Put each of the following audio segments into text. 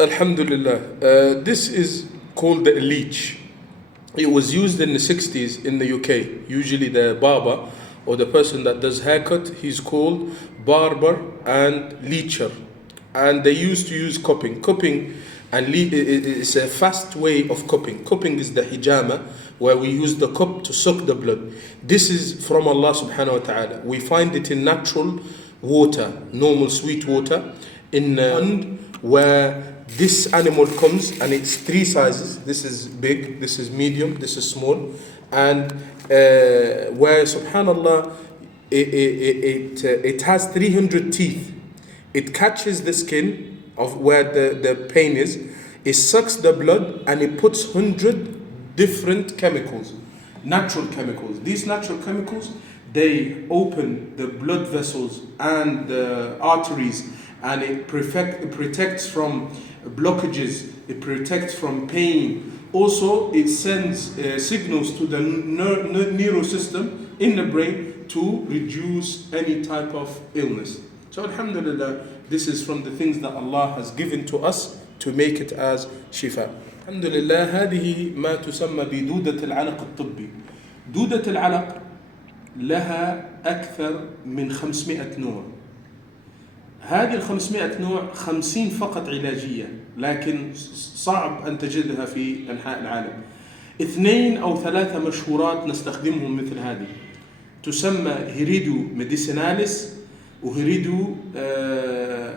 Alhamdulillah. This is called the leech. It was used in the 60s in the UK. Usually the barber or the person that does haircut, he's called barber and leecher. And they used to use cupping. Cupping and is a fast way of cupping. Cupping is the hijama, where we use the cup to suck the blood. This is from Allah subhanahu wa ta'ala. We find it in natural water, normal sweet water, in where this animal comes, and it's three sizes. This is big, this is medium, this is small, and where subhanallah it has 300 teeth. It catches the skin of where the pain is, it sucks the blood, and it puts 100 different chemicals, natural chemicals. These natural chemicals, they open the blood vessels and the arteries, and it protects from blockages, it protects from pain. Also, it sends signals to the neural system in the brain to reduce any type of illness. So alhamdulillah, this is from the things that Allah has given to us to make it as shifa. Alhamdulillah, هذه ما تسمى بدودة العلق الطبي. دودة العلق لها أكثر من 500 نوع. هذه 500 نوع 50 فقط علاجية، لكن صعب أن تجدها في أنحاء العالم. 2 أو 3 مشهورات نستخدمهم مثل هذه، تسمى هيريدو ميديسيناليس وهيريدو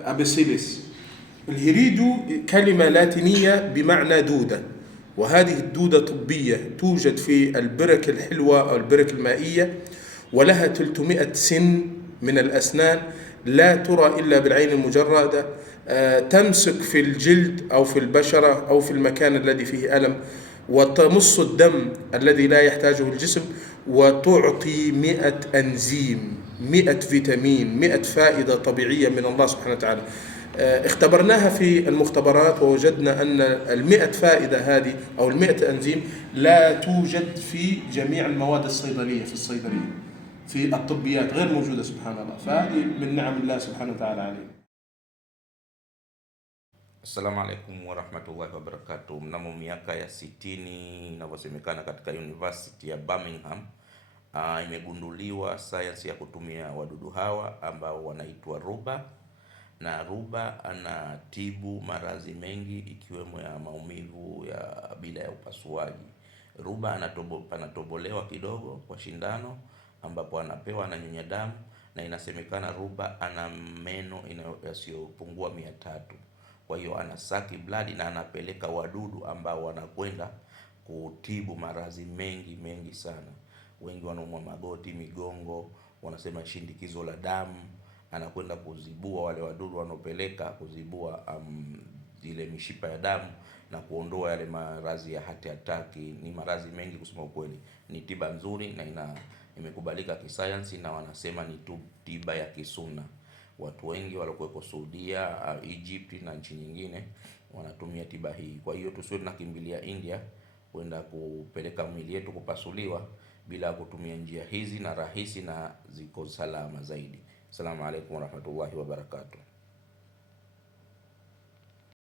أبيسيليس. الهيريدو كلمة لاتينية بمعنى دودة، وهذه الدودة طبية توجد في البرك الحلوة أو البرك المائية، ولها 300 سن من الأسنان لا ترى إلا بالعين المجردة، تمسك في الجلد أو في البشرة أو في المكان الذي فيه ألم، وتمص الدم الذي لا يحتاجه الجسم، وتعطي 100 أنزيم، 100 فيتامين، 100 فائدة طبيعية من الله سبحانه وتعالى. اختبرناها في المختبرات ووجدنا أن 100 فائدة هذه أو 100 أنزيم لا توجد في جميع المواد الصيدلية في الصيدلية، في الطبيات غير موجودة سبحان الله. فهذه من نعم الله سبحانه وتعالى علينا. Assalamu alaikum warahmatullahi wabarakatuh. Mnamo miaka ya 60 inavyosemekana katika University ya Birmingham imegunduliwa sayansi ya kutumia wadudu hawa ambao wanaitwa ruba, na ruba anatibu maradhi mengi ikiwemo ya maumivu ya bila ya upasuaji. Ruba anatobolewa kidogo kwa shindano ambapo anapewa ananyonya damu, na inasemekana ruba ana meno yasiyopungua 300. Kwa hiyo anasaki blood na anapeleka wadudu ambao wanakwenda kutibu maradhi mengi sana. Wengi wanaumwa magoti, migongo, wanasema shindikizo la damu, anakwenda kuzibua wale wadudu wanaopeleka kuzibua ile mishipa ya damu na kuondoa yale maradhi ya heart attack. Ni maradhi mengi kusema ukweli. Ni tiba nzuri na imekubalika kisayansi, na wanasema ni tiba ya kisuna. Watu wengi waliokuwepo Saudia, Egypt na nchi nyingine wanatumia tiba hii. Kwa hiyo tusiwe tunakimbilia India kwenda kupeleka mwili yetu kupasuliwa bila kutumia njia hizi na rahisi na ziko salama zaidi. Assalamu alaikum warahmatullahi wabarakatuh.